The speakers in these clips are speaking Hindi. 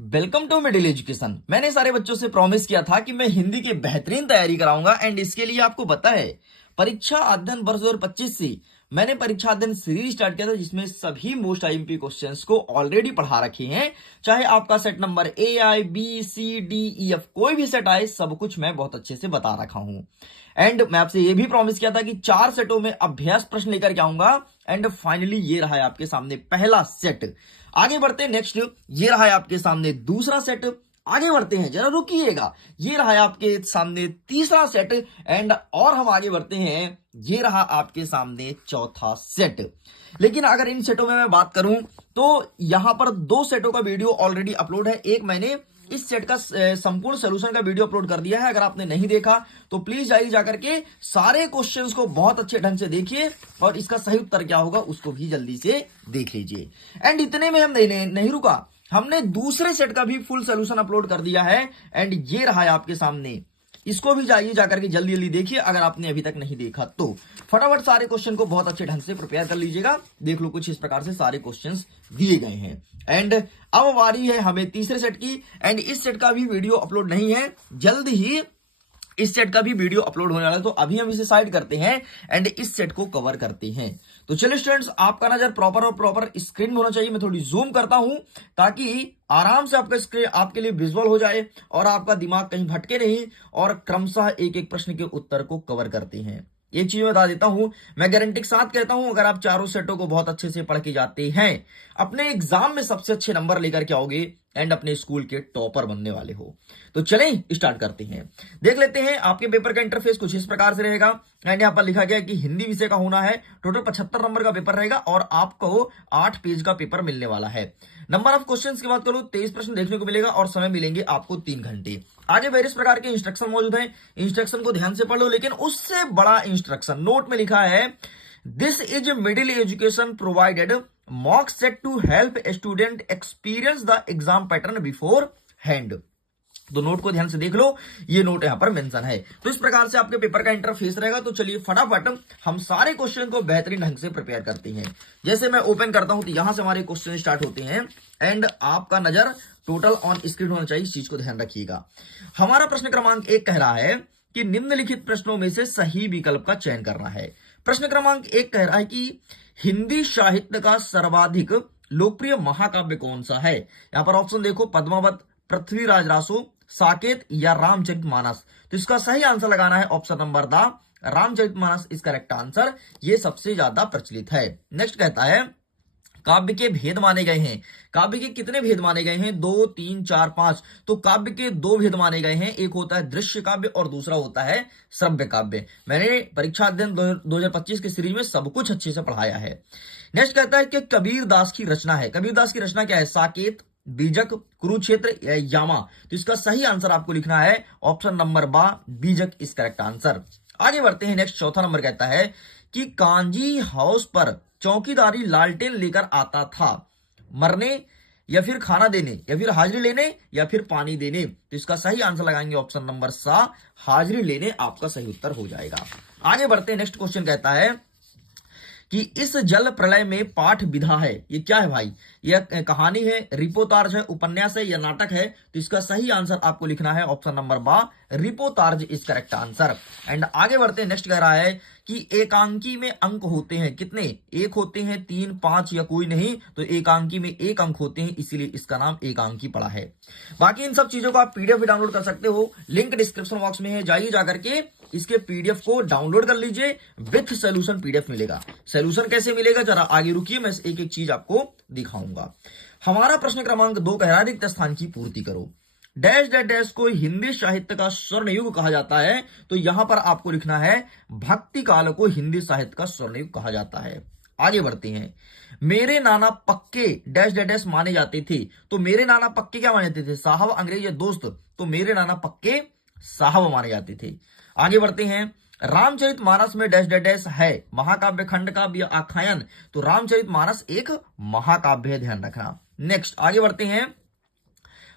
Welcome to middle education. मैंने सारे बच्चों से प्रॉमिस किया था कि मैं हिंदी की बेहतरीन तैयारी कराऊंगा एंड इसके लिए आपको पता है परीक्षा अध्ययन वर्ष 2025 से मैंने परीक्षा अध्ययन सीरीज स्टार्ट किया था जिसमें सभी मोस्ट आईएमपी क्वेश्चंस को ऑलरेडी पढ़ा रखे हैं। चाहे आपका set number A I B C D E F कोई भी सेट आए, सब कुछ मैं बहुत अच्छे से बता रखा हूं। एंड मैं आपसे ये भी प्रॉमिस किया था कि 4 सेटों में अभ्यास प्रश्न लेकर के आऊंगा। एंड फाइनली ये रहा है आपके सामने पहला सेट। आगे बढ़ते हैं नेक्स्ट। ये रहा है आपके सामने दूसरा सेट। आगे बढ़ते हैं, जरा रुकिएगा। ये रहा है आपके सामने तीसरा सेट एंड और हम आगे बढ़ते हैं। ये रहा आपके सामने चौथा सेट। लेकिन अगर इन सेटों में मैं बात करूं तो यहां पर 2 सेटों का वीडियो ऑलरेडी अपलोड है। एक मैंने इस सेट का संपूर्ण सोल्यूशन का वीडियो अपलोड कर दिया है। अगर आपने नहीं देखा तो प्लीज जाइए जाकर के सारे क्वेश्चंस को बहुत अच्छे ढंग से देखिए और इसका सही उत्तर क्या होगा उसको भी जल्दी से देख लीजिए। एंड इतने में हम नहीं रुका, हमने दूसरे सेट का भी फुल सोल्यूशन अपलोड कर दिया है एंड ये रहा है आपके सामने। इसको भी जाइए जाकर के जल्दी जल्दी देखिए अगर आपने अभी तक नहीं देखा तो। फटाफट सारे क्वेश्चन को बहुत अच्छे ढंग से प्रिपेयर कर लीजिएगा। देख लो कुछ इस प्रकार से सारे क्वेश्चंस दिए गए हैं। एंड अब बारी है हमें तीसरे सेट की। एंड इस सेट का भी वीडियो अपलोड नहीं है, जल्द ही इस सेट का भी वीडियो अपलोड होने वाला है। तो अभी हम इसे साइड करते हैं एंड इस सेट को कवर करते हैं। तो चलिए स्टूडेंट्स, आपका नजर प्रॉपर स्क्रीन में होना चाहिए। मैं थोड़ी जूम करता हूं ताकि आराम से आपका स्क्रीन आपके लिए विजुअल हो जाए और आपका दिमाग कहीं भटके नहीं और क्रमशः एक एक प्रश्न के उत्तर को कवर करते हैं। एक चीज बता देता हूं, मैं गारंटी के साथ कहता हूं, अगर आप चारों सेटों को बहुत अच्छे से पढ़ के जाते हैं अपने एग्जाम में सबसे अच्छे नंबर लेकर के आओगे एंड अपने स्कूल के टॉपर बनने वाले हो। तो चलें स्टार्ट करते हैं। देख लेते हैं आपके पेपर का इंटरफेस कुछ इस प्रकार से रहेगा। एंड यहाँ पर लिखा गया कि हिंदी विषय का होना है। टोटल 75 नंबर का पेपर रहेगा और आपको 8 पेज का पेपर मिलने वाला है। नंबर ऑफ क्वेश्चंस की बात करूं 23 प्रश्न देखने को मिलेगा और समय मिलेंगे आपको 3 घंटे। आगे वेरियस प्रकार के इंस्ट्रक्शन मौजूद हैं, इंस्ट्रक्शन को ध्यान से पढ़ लो। लेकिन उससे बड़ा इंस्ट्रक्शन नोट में लिखा है, this is middle education provided mock set to help student experience the exam pattern beforehand. तो नोट को ध्यान से देख लो, ये नोट यहां पर मेंशन है। तो इस प्रकार से आपके पेपर का इंटरफेस रहेगा। तो चलिए फटाफट हम सारे क्वेश्चन को बेहतरीन ढंग से प्रिपेयर करते हैं। जैसे मैं ओपन करता हूं तो यहां से हमारे क्वेश्चन स्टार्ट होते हैं एंड आपका नजर टोटल ऑन स्क्रीन होना चाहिए। इस चीज को ध्यान रखिएगा। हमारा प्रश्न क्रमांक 1 कह रहा है कि निम्नलिखित प्रश्नों में से सही विकल्प का चयन करना है। प्रश्न क्रमांक 1 कह रहा है कि हिंदी साहित्य का सर्वाधिक लोकप्रिय महाकाव्य कौन सा है। यहां पर ऑप्शन देखो, पद्मावत, पृथ्वीराज रासो, साकेत या रामचरितमानस। तो इसका सही आंसर लगाना है option number the Ramcharitmanas is correct answer. ये सबसे ज्यादा प्रचलित है। नेक्स्ट कहता है काव्य के भेद माने गए हैं। काव्य के कितने भेद माने गए हैं? 2, 3, 4, 5। तो काव्य के 2 भेद माने गए हैं। एक होता है दृश्य काव्य और दूसरा होता है श्रव्य काव्य। मैंने परीक्षा अध्ययन 2025 की सीरीज में सब कुछ अच्छे से पढ़ाया है। नेक्स्ट कहता है कि कबीर दास की रचना है। कबीर दास की रचना क्या है? साकेत, बीजक, कुरुक्षेत्र या यामा। तो इसका सही आंसर आपको लिखना है ऑप्शन नंबर बा, बीजक इज करेक्ट आंसर। आगे बढ़ते हैं। नेक्स्ट चौथा नंबर कहता है कि कांजी हाउस पर चौकीदारी लालटेन लेकर आता था, मरने या फिर खाना देने या फिर हाजिरी लेने या फिर पानी देने। तो इसका सही आंसर लगाएंगे ऑप्शन नंबर सा, हाजिरी लेने आपका सही उत्तर हो जाएगा। आगे बढ़ते हैं। नेक्स्ट क्वेश्चन कहता है कि इस जल प्रलय में पाठ विधा है। ये क्या है भाई? यह कहानी है, रिपोर्टाज है, उपन्यास है या नाटक है। तो इसका सही आंसर आपको लिखना है ऑप्शन नंबर बा, reportage is correct answer. And आगे बढ़ते हैं। नेक्स्ट कह रहा है कि एकांकी में अंक होते हैं कितने? 1 होते हैं, 3, 5 या कोई नहीं। तो एकांकी में 1 अंक होते हैं, इसीलिए इसका नाम एकांकी पड़ा है। बाकी इन सब चीजों को आप पीडीएफ भी डाउनलोड कर सकते हो, लिंक डिस्क्रिप्शन बॉक्स में है, जाइए जाकर के इसके पीडीएफ को डाउनलोड कर लीजिए। विथ सोल्यूशन पीडीएफ मिलेगा। सोल्यूशन कैसे मिलेगा जरा आगे रुकिए, मैं एक एक चीज आपको दिखाऊंगा। हमारा प्रश्न क्रमांक 2 कह रहा है रिक्त स्थान की पूर्ति करो। डैश डैश डैश को हिंदी साहित्य का स्वर्ण युग कहा जाता है। तो यहां पर आपको लिखना है भक्ति काल को हिंदी साहित्य का स्वर्ण युग कहा जाता है। आगे बढ़ते हैं। मेरे नाना पक्के डैश डैश डैश माने जाते थे। तो मेरे नाना पक्के क्या माने जाते थे? साहब, अंग्रेज या दोस्त। तो मेरे नाना पक्के साहब माने जाते थे। आगे बढ़ते हैं। रामचरितमानस में डैश डैश डैश है, महाकाव्य, खंड काव्य, आख्यान। तो रामचरितमानस एक महाकाव्य है, ध्यान रखना। नेक्स्ट आगे बढ़ते हैं।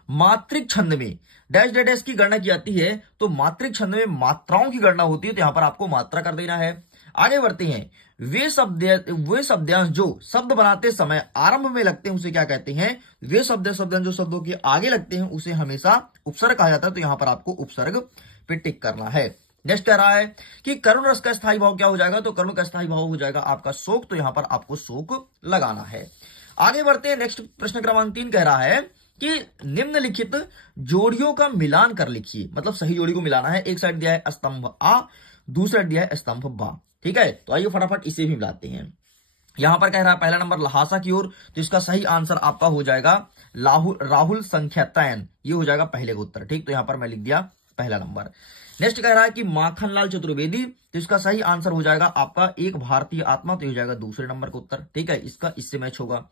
मात्रिक छंद में डैश डैश डैश की गणना की जाती है। तो मात्रिक छंद में मात्राओं की गणना होती है। तो यहां पर आपको मात्रा कर देना है। आगे बढ़ते हैं। वे शब्दांश जो शब्द बनाते समय आरंभ में लगते हैं उसे क्या कहते हैं? वे शब्दांश जो शब्दों के आगे लगते हैं उसे हमेशा उपसर्ग कहा जाता है। तो यहां पर आपको उपसर्ग पे टिक करना है। नेक्स्ट कह रहा है कि करुण रस का स्थायी भाव क्या हो जाएगा? तो करुण का स्थायी भाव हो जाएगा आपका शोक। तो यहां पर आपको शोक लगाना है। आगे बढ़ते हैं। नेक्स्ट प्रश्न क्रमांक 3 कह रहा है कि निम्नलिखित जोड़ियों का मिलान कर लिखिए। मतलब सही जोड़ी को मिलाना है। एक साइड दिया है स्तंभ आ, दूसरा दिया है स्तंभ बा। ठीक है, तो आइए फटाफट इसे भी मिलाते हैं। यहां पर कह रहा है पहला नंबर लहासा की ओर, तो इसका सही आंसर आपका हो जाएगा राहुल संख्यातयन। ये हो जाएगा पहले का उत्तर। ठीक, तो यहां पर मैं लिख दिया पहला नंबर। नेक्स्ट कह रहा है कि माखनलाल चतुर्वेदी, तो इसका सही आंसर हो जाएगा आपका एक भारतीय आत्मा। तो हो जाएगा दूसरे नंबर का उत्तर। ठीक है, इसका इससे मैच होगा।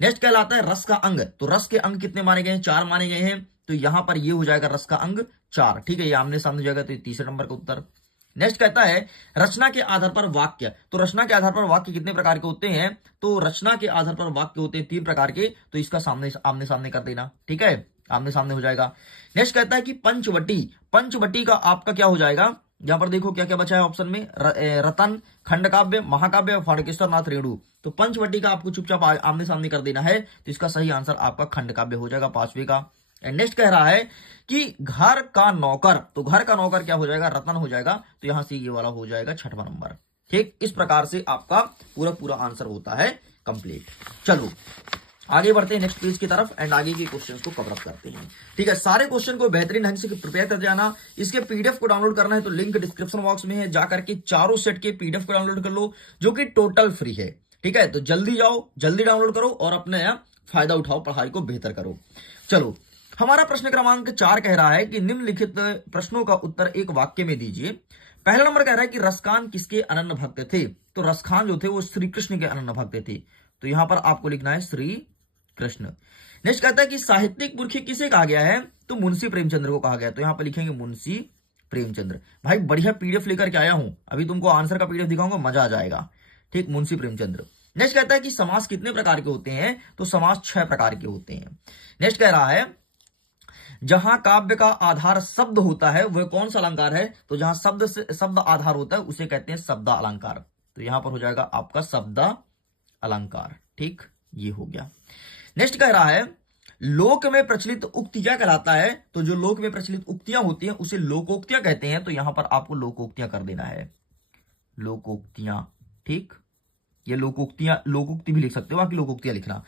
नेक्स्ट कहलाता है रस का अंग, तो रस के अंग कितने माने गए हैं? 4 माने गए हैं। तो यहां पर ये हो जाएगा रस का अंग 4। ठीक है, ये आमने सामने हो जाएगा। तो तीसरे नंबर का उत्तर। नेक्स्ट कहता है रचना के आधार पर वाक्य, तो रचना के आधार पर वाक्य कितने प्रकार के होते हैं? तो रचना के आधार पर वाक्य होते हैं 3 प्रकार के। तो इसका आमने सामने कर देना। ठीक है, आमने सामने हो जाएगा। नेक्स्ट कहता है कि पंचवटी का आपका क्या हो जाएगा? यहां पर देखो क्या क्या बचा है ऑप्शन में, रतन, खंडकाव्य, महाकाव्य, फड़केश्वर नाथ रेणु। तो पंचवटी का आपको चुपचाप आमने सामने कर देना है। तो इसका सही आंसर आपका खंडकाव्य हो जाएगा 5वें का। नेक्स्ट कह रहा है कि घर का नौकर, तो घर का नौकर क्या हो जाएगा? रतन हो जाएगा। तो यहां से ये वाला हो जाएगा 6वां नंबर। ठीक, इस प्रकार से आपका पूरा आंसर होता है कंप्लीट। चलो आगे बढ़ते हैं नेक्स्ट पेज की तरफ एंड आगे के क्वेश्चंस को कवर अप करते हैं। ठीक है, सारे क्वेश्चन को बेहतरीन ढंग से प्रिपेयर कर जाना। इसके पीडीएफ को डाउनलोड करना है तो लिंक डिस्क्रिप्शन बॉक्स में है, जाकर के चारों सेट के पीडीएफ को डाउनलोड कर लो, जो कि टोटल फ्री है। ठीक है, तो जल्दी जाओ, जल्दी डाउनलोड करो और अपने फायदा उठाओ, पढ़ाई को बेहतर करो। चलो, हमारा प्रश्न क्रमांक 4 कह रहा है कि निम्नलिखित प्रश्नों का उत्तर एक वाक्य में दीजिए। पहला नंबर कह रहा है कि रसखान किसके अनन्य भक्त थे? तो रसखान जो थे वो श्री कृष्ण के अनन्य भक्त थे। तो यहां पर आपको लिखना है श्री कृष्ण। नेक्स्ट कहता है कि साहित्यिक पुरखी किसे कहा गया है? तो मुंशी प्रेमचंद्र को कहा गया। तो यहां पर लिखेंगे मुंशी प्रेमचंद्र। भाई बढ़िया पीडीएफ लेकर के आया हूं, अभी तुमको आंसर का पीडीएफ दिखाऊंगा, मजा आ जाएगा। ठीक, मुंशी प्रेमचंद्र। नेक्स्ट कहता है कि समास कितने प्रकार के होते हैं? तो समास 6 प्रकार के होते हैं। नेक्स्ट कह रहा है जहां काव्य का आधार शब्द होता है वह कौन सा अलंकार है? तो जहां शब्द आधार होता है उसे कहते हैं शब्द अलंकार। तो यहां पर हो जाएगा आपका शब्द अलंकार। ठीक, ये हो गया। नेक्स्ट कह रहा है लोक में प्रचलित उक्ति क्या कहलाता है? तो जो लोक में प्रचलित उक्तियां होती हैं उसे लोकोक्तियां कहते हैं। तो यहां पर आपको लोकोक्तियां कर देना है, लोकोक्तियां। ठीक, ये लोकोक्ति भी लिख सकते हो, बाकी लोकोक्तियां लिखना।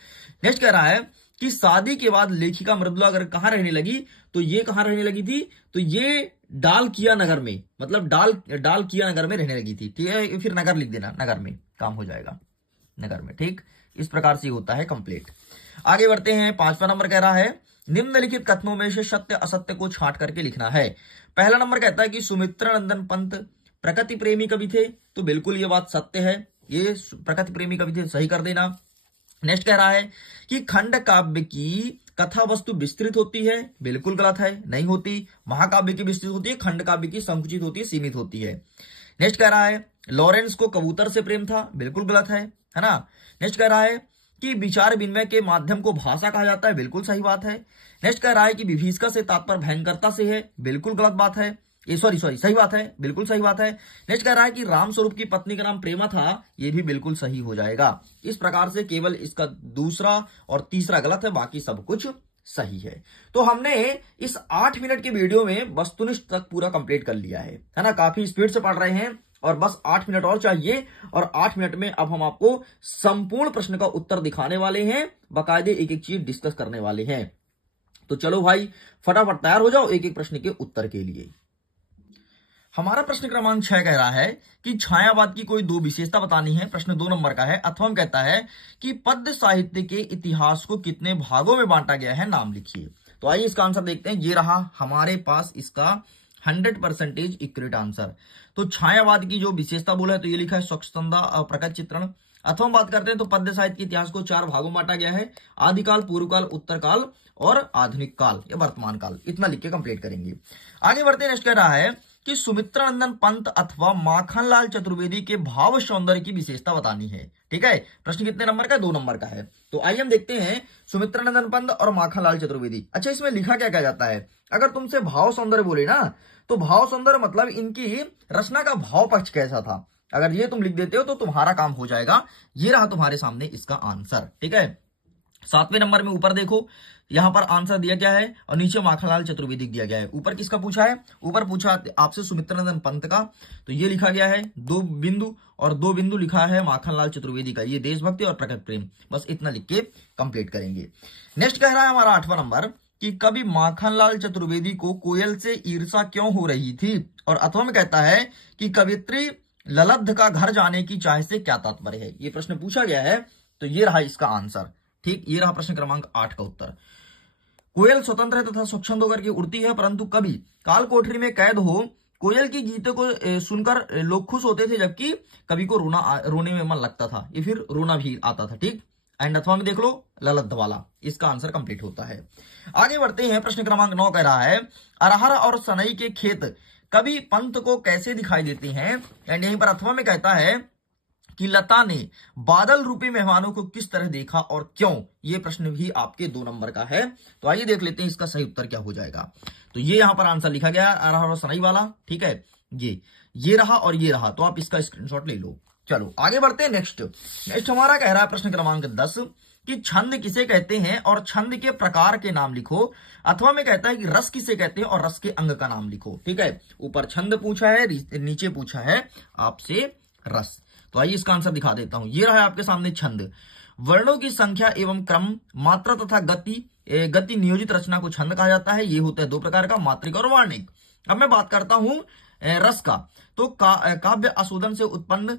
नेक्स्ट कह रहा है कि शादी के बाद लेखिका मृदुला अगर कहां रहने लगी? तो ये कहां रहने लगी थी? तो ये डालकिया नगर में, मतलब डालकिया नगर में रहने लगी थी। ठीक है, फिर नगर लिख देना, नगर में काम हो जाएगा, नगर में। ठीक, इस प्रकार से होता है कंप्लीट। आगे बढ़ते हैं। 5वां नंबर कह रहा है निम्नलिखित कथनों में से सत्य असत्य को छांट करके लिखना है। पहला नंबर कहता है कि सुमित्रानंदन पंत प्रकृति प्रेमी कवि थे। तो बिल्कुल ये बात सत्य है, ये प्रकृति प्रेमी कवि थे, सही कर देना। नेक्स्ट कह रहा है कि खंड काव्य की कथा वस्तु विस्तृत होती है। बिल्कुल गलत है, नहीं होती। महाकाव्य की विस्तृत होती है, खंड काव्य की संकुचित होती है, सीमित होती है। नेक्स्ट कह रहा है लॉरेंस को कबूतर से प्रेम था। बिल्कुल गलत है ना। नेक्स्ट कह रहा है कि विचार विनिमय के माध्यम को भाषा कहा जाता है। बिल्कुल सही बात है। नेक्स्ट कह रहा है कि विभीषिका से तात्पर्य भयंकरता से है। बिल्कुल गलत बात है, ये सॉरी सही बात है, बिल्कुल सही बात है। नेक्स्ट कह रहा है कि रामस्वरूप की पत्नी का नाम प्रेमा था। ये भी बिल्कुल सही हो जाएगा। इस प्रकार से केवल इसका दूसरा और तीसरा गलत है, बाकी सब कुछ सही है। तो हमने इस 8 मिनट के वीडियो में वस्तुनिष्ठ तक पूरा कंप्लीट कर लिया है ना। काफी स्पीड से पढ़ रहे हैं और बस 8 मिनट और चाहिए। और 8 मिनट में अब हम आपको संपूर्ण प्रश्न का उत्तर दिखाने वाले हैं, बाकायदे एक एक चीज डिस्कस करने वाले हैं। तो चलो भाई फटाफट तैयार हो जाओ एक एक प्रश्न के उत्तर के लिए। हमारा प्रश्न क्रमांक 6 कह रहा है कि छायावाद की कोई 2 विशेषता बतानी है। प्रश्न 2 नंबर का है। अथवा कहता है कि पद्य साहित्य के इतिहास को कितने भागों में बांटा गया है, नाम लिखिए। तो आइए इसका आंसर देखते हैं। ये रहा हमारे पास इसका 100% एक्यूरेट आंसर। तो छायावाद की जो विशेषता बोला है तो ये लिखा है स्वच्छंदा प्रकट चित्रण। अथवा बात करते हैं तो पद्य साहित्य के इतिहास को 4 भागों में बांटा गया है, आदिकाल, पूर्व काल, उत्तर काल और आधुनिक काल या वर्तमान काल। इतना लिख के कंप्लीट करेंगे। आगे बढ़ते हैं। नेक्स्ट कह रहा है कि सुमित्रानंदन पंत अथवा माखनलाल चतुर्वेदी के भाव सौंदर्य की विशेषता बतानी है। ठीक है, प्रश्न कितने नंबर का है? 2 नंबर का है। तो आइए हम देखते हैं सुमित्रानंदन पंत और माखनलाल चतुर्वेदी। अच्छा, इसमें लिखा क्या क्या जाता है? अगर तुमसे भाव सौंदर्य बोले ना, तो भाव सौंदर्य मतलब इनकी रचना का भाव पक्ष कैसा था। अगर ये तुम लिख देते हो तो तुम्हारा काम हो जाएगा। ये रहा तुम्हारे सामने इसका आंसर, ठीक है। 7वें नंबर में ऊपर देखो, यहां पर आंसर दिया गया है और नीचे माखनलाल चतुर्वेदी दिया गया है। ऊपर किसका पूछा है? ऊपर पूछा आपसे सुमित्रानंदन पंत का, तो ये लिखा गया है 2 बिंदु और 2 बिंदु लिखा है माखनलाल चतुर्वेदी का। ये देशभक्ति और प्रकट प्रेम, बस इतना लिख के कंप्लीट करेंगे। नेक्स्ट कह रहा है हमारा 8वां नंबर कि कवि माखनलाल चतुर्वेदी को कोयल से ईर्षा क्यों हो रही थी, और अथवा में कहता है कि कवित्री ललब्ध का घर जाने की चाह से क्या तात्पर्य है। ये प्रश्न पूछा गया है, तो ये रहा इसका आंसर, ठीक। ये रहा प्रश्न क्रमांक 8 का उत्तर। कोयल स्वतंत्र है तथा स्वच्छंद होकर के उड़ती है, परंतु कभी काल कोठरी में कैद हो कोयल की गीतों को सुनकर लोग खुश होते थे, जबकि कवि को रोने में मन लगता था, ये फिर रोना भी आता था, ठीक। एंड अथवा में देख लो ललब्ध वाला, इसका आंसर कंप्लीट होता है। आगे बढ़ते हैं, प्रश्न क्रमांक 9 कह रहा है अरहर और सनई के खेत कवि पंत को कैसे दिखाई देते हैं। एंड यहीं पर अथवा में कहता है कि लता ने बादल रूपी मेहमानों को किस तरह देखा और क्यों। ये प्रश्न भी आपके 2 नंबर का है, तो आइए देख लेते हैं इसका सही उत्तर क्या हो जाएगा। तो ये यहां पर आंसर लिखा गया अरहर और सनई वाला, ठीक है। ये रहा और ये रहा, तो आप इसका स्क्रीनशॉट ले लो। चलो आगे बढ़ते हैं। नेक्स्ट हमारा कह रहा है प्रश्न क्रमांक 10 कि छंद किसे कहते हैं और छंद के प्रकार के नाम लिखो। अथवा में कहता है कि रस किसे कहते हैं और रस के अंग का नाम लिखो, ठीक है। ऊपर छंद पूछा है, नीचे पूछा है आपसे रस। तो आइए इसका आंसर दिखा देता हूं। ये रहा है आपके सामने छंद। वर्णों की संख्या एवं क्रम, मात्रा तथा गति नियोजित रचना को छंद कहा जाता है। ये होता है 2 प्रकार का, मात्रिक और वार्णिक। अब मैं बात करता हूं रस का, तो काव्य आस्वादन से उत्पन्न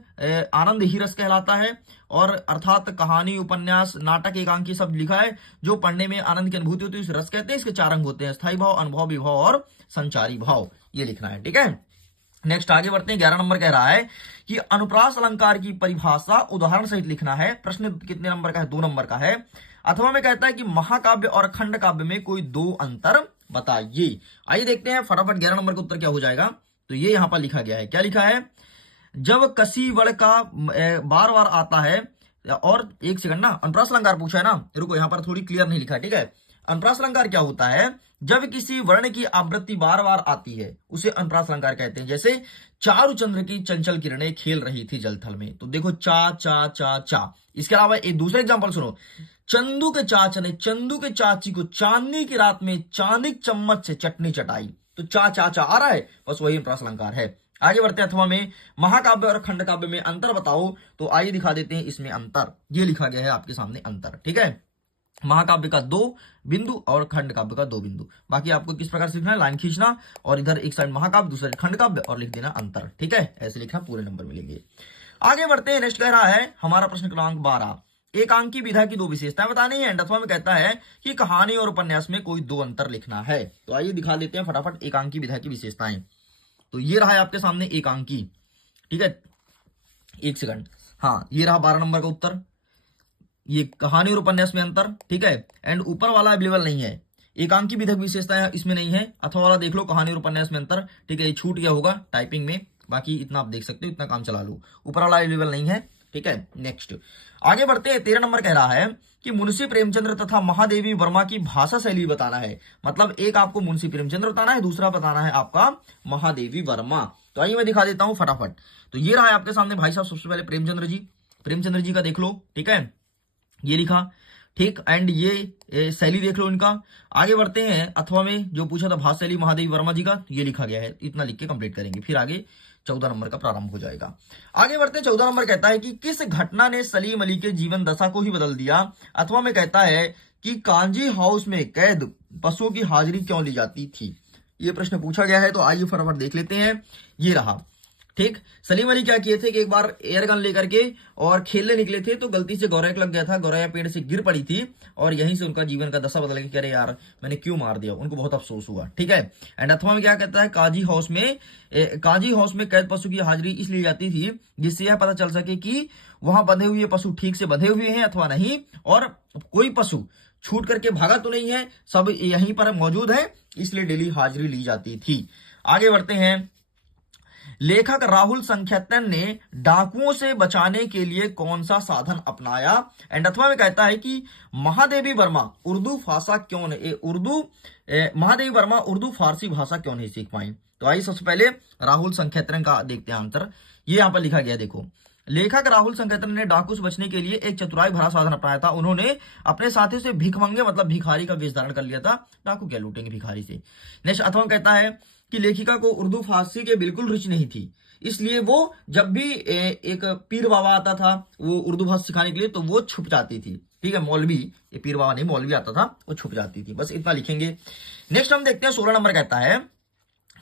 आनंद ही रस कहलाता है, और अर्थात कहानी, उपन्यास, नाटक, एकांकी शब्द लिखा है जो पढ़ने में आनंद की अनुभूति होती है, उसे रस कहते हैं। इसके 4 अंग होते हैं, स्थायी भाव, अनुभव, विभाव और संचारी भाव। ये लिखना है, ठीक है। नेक्स्ट आगे बढ़ते हैं। 11 नंबर कह रहा है कि अनुप्रास अलंकार की परिभाषा उदाहरण सहित लिखना है। प्रश्न कितने नंबर का है? 2 नंबर का है। अथवा में कहता है कि महाकाव्य और खंड काव्य में कोई 2 अंतर बताइए। आइए देखते हैं फटाफट 11 नंबर का उत्तर क्या हो जाएगा। तो ये यहां पर लिखा गया है, क्या लिखा है? जब कसी वड़ का बार बार आता है, और एक सेकंड ना, अनुप्रास अलंकार पूछा है ना, रुको यहां पर थोड़ी क्लियर नहीं लिखा, ठीक है। अनुप्रास अलंकार क्या होता है? जब किसी वर्ण की आवृत्ति बार बार आती है उसे अनुप्रास अलंकार कहते हैं। जैसे चारु चंद्र की चंचल किरणें खेल रही थी जलथल में, तो देखो चा चा चा चा। इसके अलावा एक दूसरा एग्जांपल सुनो, चंदू के चाचा ने चंदू के चाची को चांदनी की रात में चांदी चम्मच से चटनी चटाई, तो चा चा चा आ रहा है, बस वही अनुप्रास अलंकार है। आगे बढ़ते हैं। अथवा में महाकाव्य और खंड काव्य में अंतर बताओ, तो आइए दिखा देते हैं इसमें अंतर। ये लिखा गया है आपके सामने अंतर, ठीक है। महाकाव्य का 2 बिंदु और खंड काव्य का 2 बिंदु। बाकी आपको किस प्रकार से लिखना है, लाइन खींचना और इधर एक साइड महाकाव्य दूसरे खंड काव्य और लिख देना अंतर, ठीक है। ऐसे लिखना, पूरे नंबर मिलेंगे। आगे बढ़ते हैं। नेक्स्ट कह रहा है हमारा प्रश्न क्रमांक 12, एकांकी विधा की 2 विशेषताएं बतानी है। अथवा में कहता है कि कहानी और उपन्यास में कोई 2 अंतर लिखना है। तो आइए दिखा देते हैं फटाफट एकांकी विधा की विशेषताएं। तो ये रहा है आपके सामने एकांकी, ठीक है। एक सेकंड, हाँ ये रहा 12 नंबर का उत्तर। ये कहानी और उपन्यास में अंतर, ठीक है। एंड ऊपर वाला अवेलेबल नहीं है, एकांकी विधक विशेषताएं इसमें नहीं है। अथवा वाला देख लो, कहानी और उपन्यास में अंतर, ठीक है। ये छूट गया होगा टाइपिंग में, बाकी इतना आप देख सकते हो, इतना काम चला लो। ऊपर वाला अवेलेबल नहीं है, ठीक है। नेक्स्ट आगे बढ़ते हैं। 13 नंबर कह रहा है कि मुंशी प्रेमचंद्र तथा महादेवी वर्मा की भाषा शैली बताना है। मतलब एक आपको मुंशी प्रेमचंद्र बताना है, दूसरा बताना है आपका महादेवी वर्मा। तो आइए मैं दिखा देता हूं फटाफट। तो ये रहा है आपके सामने भाई साहब, सबसे पहले प्रेमचंद्र जी का देख लो, ठीक है। ये लिखा, ठीक। एंड ये शैली देख लो इनका। आगे बढ़ते हैं। अथवा में जो पूछा था भाषा शैली महादेवी वर्मा जी का, तो ये लिखा गया है, इतना लिख के कंप्लीट करेंगे, फिर आगे 14 नंबर का प्रारंभ हो जाएगा। आगे बढ़ते हैं। 14 नंबर कहता है कि किस घटना ने सलीम अली के जीवन दशा को ही बदल दिया। अथवा में कहता है कि कांजी हाउस में कैद पशुओं की हाजिरी क्यों ली जाती थी। ये प्रश्न पूछा गया है, तो आइए फटाफट देख लेते हैं। ये रहा, ठीक। सलीम अली क्या किए थे कि एक बार एयर गन लेकर के और खेलने निकले थे, तो गलती से गौरैया लग गया था, गौरैया पेड़ से गिर पड़ी थी और यहीं से उनका जीवन का दशा बदल गया कि अरे यार मैंने क्यों मार दिया, उनको बहुत अफसोस हुआ, ठीक है। एंड अथवा में क्या कहता है, काजी हाउस में कैद पशु की हाजिरी इसलिए जाती थी जिससे यह पता चल सके कि वहां बंधे हुए पशु ठीक से बंधे हुए हैं अथवा नहीं, और कोई पशु छूट करके भागा तो नहीं है, सब यहीं पर मौजूद है, इसलिए डेली हाजिरी ली जाती थी। आगे बढ़ते हैं। लेखक राहुल संख्यातन ने डाकुओं से बचाने के लिए कौन सा साधन अपनाया। एंड अथवा में कहता है कि महादेवी वर्मा उर्दू भाषा क्यों नहीं महादेवी वर्मा उर्दू फारसी भाषा क्यों नहीं सीख पाई। तो आइए सबसे पहले राहुल संख्यातन का देखते हैं आंसर। ये यहाँ पर लिखा गया, देखो, लेखक राहुल संख्यातन ने डाकू से बचने के लिए एक चतुराई भरा साधन अपनाया था। उन्होंने अपने साथी से भिखमंगे मतलब भिखारी का वेश धारण कर लिया था। डाकू क्या लूटेंगे भिखारी से। नेक्स्ट अथवा कहता है कि लेखिका को उर्दू फारसी के बिल्कुल रुचि नहीं थी, इसलिए वो जब भी एक पीर बाबा आता था वो उर्दू भाषा सिखाने के लिए तो वो छुप जाती थी। ठीक है, मौलवी, ये पीर बाबा नहीं मौलवी आता था, वो छुप जाती थी। बस इतना लिखेंगे। नेक्स्ट हम देखते हैं 16 नंबर कहता है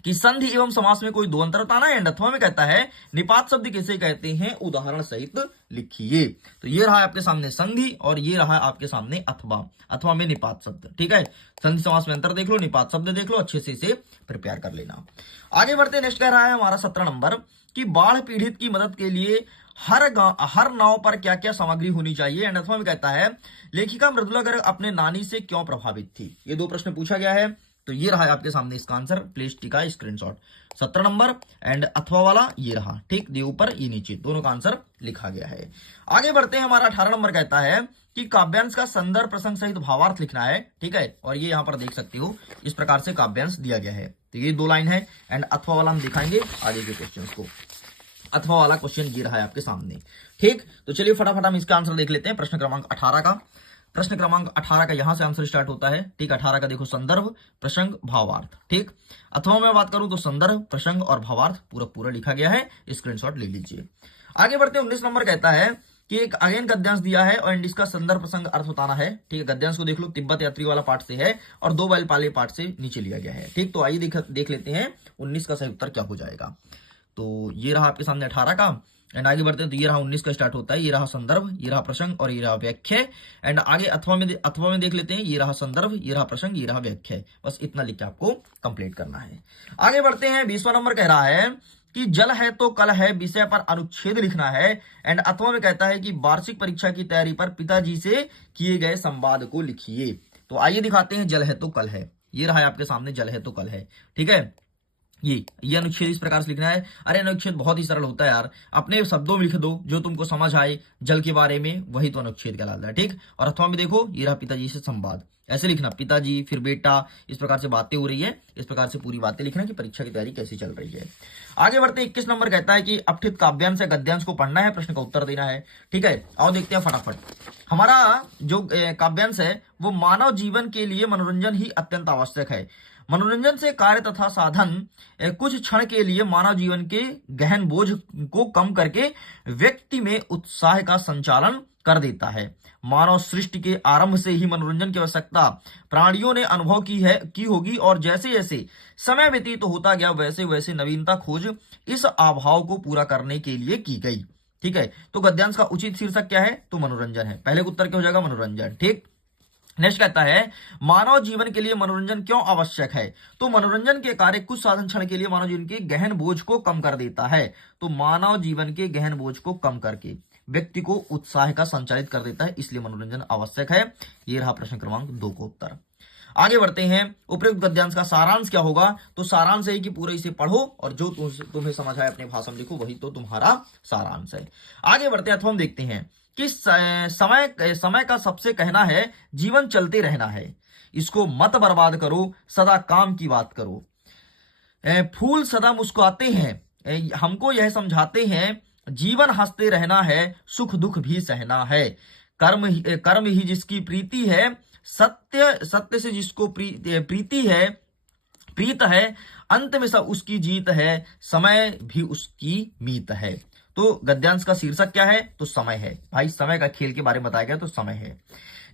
कि संधि एवं समास में कोई दो अंतर बताना। एंड अथवा में कहता है निपात शब्द किसे कहते हैं, उदाहरण सहित लिखिए। तो ये रहा आपके सामने संधि और ये रहा आपके सामने अथवा। अथवा में निपात शब्द। ठीक है, संधि समास में अंतर देख लो, निपात शब्द देख लो, अच्छे से इसे प्रिपेयर कर लेना। आगे बढ़ते, नेक्स्ट कह रहा है हमारा 17 नंबर कि बाढ़ पीड़ित की मदद के लिए हर नाव पर क्या क्या सामग्री होनी चाहिए। एंड अथवा में कहता है लेखिका मृदुला गर्ग अपने नानी से क्यों प्रभावित थी। ये दो प्रश्न पूछा गया है। तो ये रहा आपके सामने इसका आंसर, प्लीज टिका स्क्रीनशॉट। 17 नंबर एंड अथवा वाला ये रहा, ठीक, ये ऊपर ये नीचे, दोनों का आंसर लिखा गया है। आगे बढ़ते हैं, हमारा 18 नंबर कहता है कि काव्यांश का संदर्भ प्रसंग सहित भावार्थ लिखना है। ठीक है, और ये यहां पर देख सकते हो इस प्रकार से काव्यांश दिया गया है। तो ये 2 लाइन है एंड अथवा वाला हम दिखाएंगे आगे के क्वेश्चन को। अथवा वाला क्वेश्चन ये रहा है आपके सामने। ठीक, तो चलिए फटाफट हम इसका आंसर देख लेते हैं। प्रश्न क्रमांक 18 का, प्रश्न क्रमांक 18 का यहां से आंसर स्टार्ट होता है। ठीक, 18 का देखो संदर्भ प्रसंग भावार्थ। ठीक, अथवा में बात करूं तो संदर्भ प्रसंग और भावार्थ पूरा पूरा लिखा गया है, स्क्रीनशॉट ले लीजिए। आगे बढ़ते 19 नंबर कहता है कि एक अगेन गद्यांश दिया है और इसका संदर्भ प्रसंग अर्थ बताना है। ठीक है, गद्यांश को देख लो, तिब्बत यात्री वाला पार्ट से है और 2 बैल पाले पार्ट से नीचे लिया गया है। ठीक, तो आइए देख लेते हैं 19 का सही उत्तर क्या हो जाएगा। तो ये रहा आपके सामने 18 का एंड आगे बढ़ते हैं। तो ये रहा 19 का स्टार्ट होता है, ये रहा संदर्भ, ये रहा प्रसंग और ये रहा व्याख्या। एंड आगे अथवा में देख लेते हैं, ये रहा संदर्भ, ये रहा प्रसंग, ये रहा व्याख्या। बस इतना लिख के आपको कंप्लीट करना है। आगे बढ़ते हैं, 20वां नंबर कह रहा है कि जल है तो कल है विषय पर अनुच्छेद लिखना है। एंड अथवा में कहता है कि वार्षिक परीक्षा की तैयारी पर पिताजी से किए गए संवाद को लिखिए। तो आइए दिखाते हैं, जल है तो कल है, ये रहा है आपके सामने, जल है तो कल है। ठीक है, ये अनुच्छेद इस प्रकार से लिखना है। अरे अनुच्छेद बहुत ही सरल होता है यार, अपने शब्दों में लिख दो जो तुमको समझ आए जल के बारे में, वही तो अनुच्छेद कहलाता है। ठीक, और अथवा में देखो ये रहा पिताजी से संवाद, ऐसे लिखना, पिताजी फिर बेटा, इस प्रकार से बातें हो रही है, इस प्रकार से पूरी बातें लिखना कि परीक्षा की तैयारी कैसी चल रही है। आगे बढ़ते 21 नंबर कहता है कि अपठित काव्यांश या गद्यांश को पढ़ना है, प्रश्न का उत्तर देना है। ठीक है, आओ देखते हैं फटाफट। हमारा जो काव्यांश है वो मानव जीवन के लिए मनोरंजन ही अत्यंत आवश्यक है। मनोरंजन से कार्य तथा साधन कुछ क्षण के लिए मानव जीवन के गहन बोझ को कम करके व्यक्ति में उत्साह का संचालन कर देता है। मानव सृष्टि के आरंभ से ही मनोरंजन की आवश्यकता प्राणियों ने अनुभव की होगी और जैसे जैसे समय व्यतीत होता गया वैसे वैसे नवीनता खोज इस अभाव को पूरा करने के लिए की गई। ठीक है, तो गद्यांश का उचित शीर्षक क्या है, तो मनोरंजन है। पहले उत्तर क्या हो जाएगा, मनोरंजन। ठीक, नेक्स्ट कहता है मानव जीवन के लिए मनोरंजन क्यों आवश्यक है। तो मनोरंजन के कार्य कुछ साधन क्षण के लिए मानव जीवन के गहन बोझ को कम कर देता है। तो मानव जीवन के गहन बोझ को कम करके व्यक्ति को उत्साह का संचालित कर देता है, इसलिए मनोरंजन आवश्यक है। ये रहा प्रश्न क्रमांक 2 का उत्तर। आगे बढ़ते हैं, उपयुक्त गद्यांश का सारांश क्या होगा। तो सारांश है कि पूरे इसे पढ़ो और जो तुम्हें समझ आए अपने भाषा में लिखो, वही तो तुम्हारा सारांश है। आगे बढ़ते हैं, अथवा हम देखते हैं कि समय का सबसे कहना है जीवन चलते रहना है, इसको मत बर्बाद करो, सदा काम की बात करो। फूल सदा मुस्कुराते हैं, हमको यह समझाते हैं जीवन हंसते रहना है, सुख दुख भी सहना है। कर्म ही जिसकी प्रीति है, सत्य से जिसको प्रीति है, प्रीत है, अंत में सब उसकी जीत है, समय भी उसकी मीत है। तो गद्यांश का शीर्षक क्या है, तो समय है। भाई समय का खेल के बारे में बताया गया, तो समय है।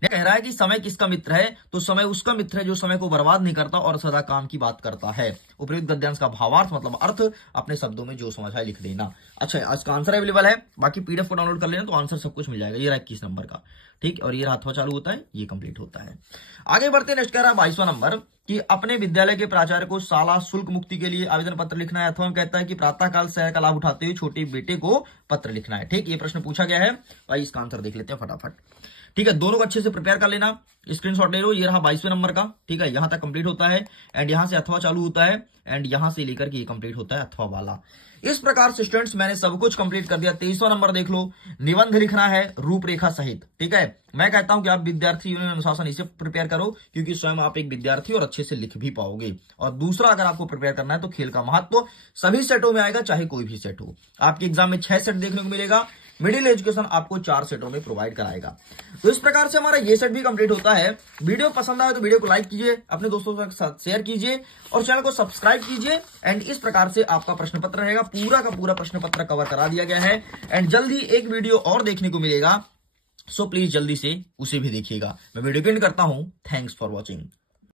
कह रहा है कि समय किसका मित्र है, तो समय उसका मित्र है जो समय को बर्बाद नहीं करता और सदा काम की बात करता है। उपयुक्त गद्यांश का भावार्थ मतलब अर्थ अपने शब्दों में जो समझ आए लिख देना। अच्छा, आज का आंसर अवेलेबल है, बाकी पीडीएफ को डाउनलोड कर लेना तो आंसर सब कुछ मिल जाएगा। ये रहा 21 नंबर का। ठीक, और ये अथवा चालू होता है, ये कंप्लीट होता है। आगे बढ़ते नेक्स्ट कह रहा है 22वां नंबर कि अपने विद्यालय के प्राचार्य को शाला शुल्क मुक्ति के लिए आवेदन पत्र लिखना है। अथवा कहता है कि प्रातःकाल शहर का लाभ उठाते हुए छोटे बेटे को पत्र लिखना है। ठीक, ये प्रश्न पूछा गया है भाई, इसका आंसर देख लेते हैं फटाफट। ठीक है, दोनों को अच्छे से प्रिपेयर कर लेना। स्क्रीनशॉट ले लो, ये रहा 22वें नंबर का, ठीक है, यहां तक कंप्लीट होता है एंड यहां से अथवा चालू होता है एंड यहां से लेकर के ये कंप्लीट होता है अथवा वाला। इस प्रकार से स्टूडेंट्स मैंने सब कुछ कंप्लीट कर दिया। 23वां नंबर देख लो, निबंध लिखना है रूपरेखा सहित, ठीक है। मैं कहता हूं कि आप विद्यार्थी अनुशासन इसे प्रिपेयर करो, क्योंकि स्वयं आप एक विद्यार्थी और अच्छे से लिख भी पाओगे। और दूसरा, अगर आपको प्रिपेयर करना है तो खेल का महत्व सभी सेटों में आएगा, चाहे कोई भी सेट हो। आपके एग्जाम में 6 सेट देखने को मिलेगा, मिडिल एजुकेशन आपको 4 सेटों में प्रोवाइड कराएगा। तो इस प्रकार से हमारा ये सेट भी कंप्लीट होता है। वीडियो पसंद आए तो वीडियो को लाइक कीजिए, अपने दोस्तों के साथ शेयर कीजिए और चैनल को सब्सक्राइब कीजिए। एंड इस प्रकार से आपका प्रश्न पत्र रहेगा, पूरा का पूरा प्रश्न पत्र कवर करा दिया गया है। एंड जल्दी एक वीडियो और देखने को मिलेगा, सो प्लीज जल्दी से उसे भी देखिएगा। मैं वीडियो एंड करता हूं। Thanks for watching.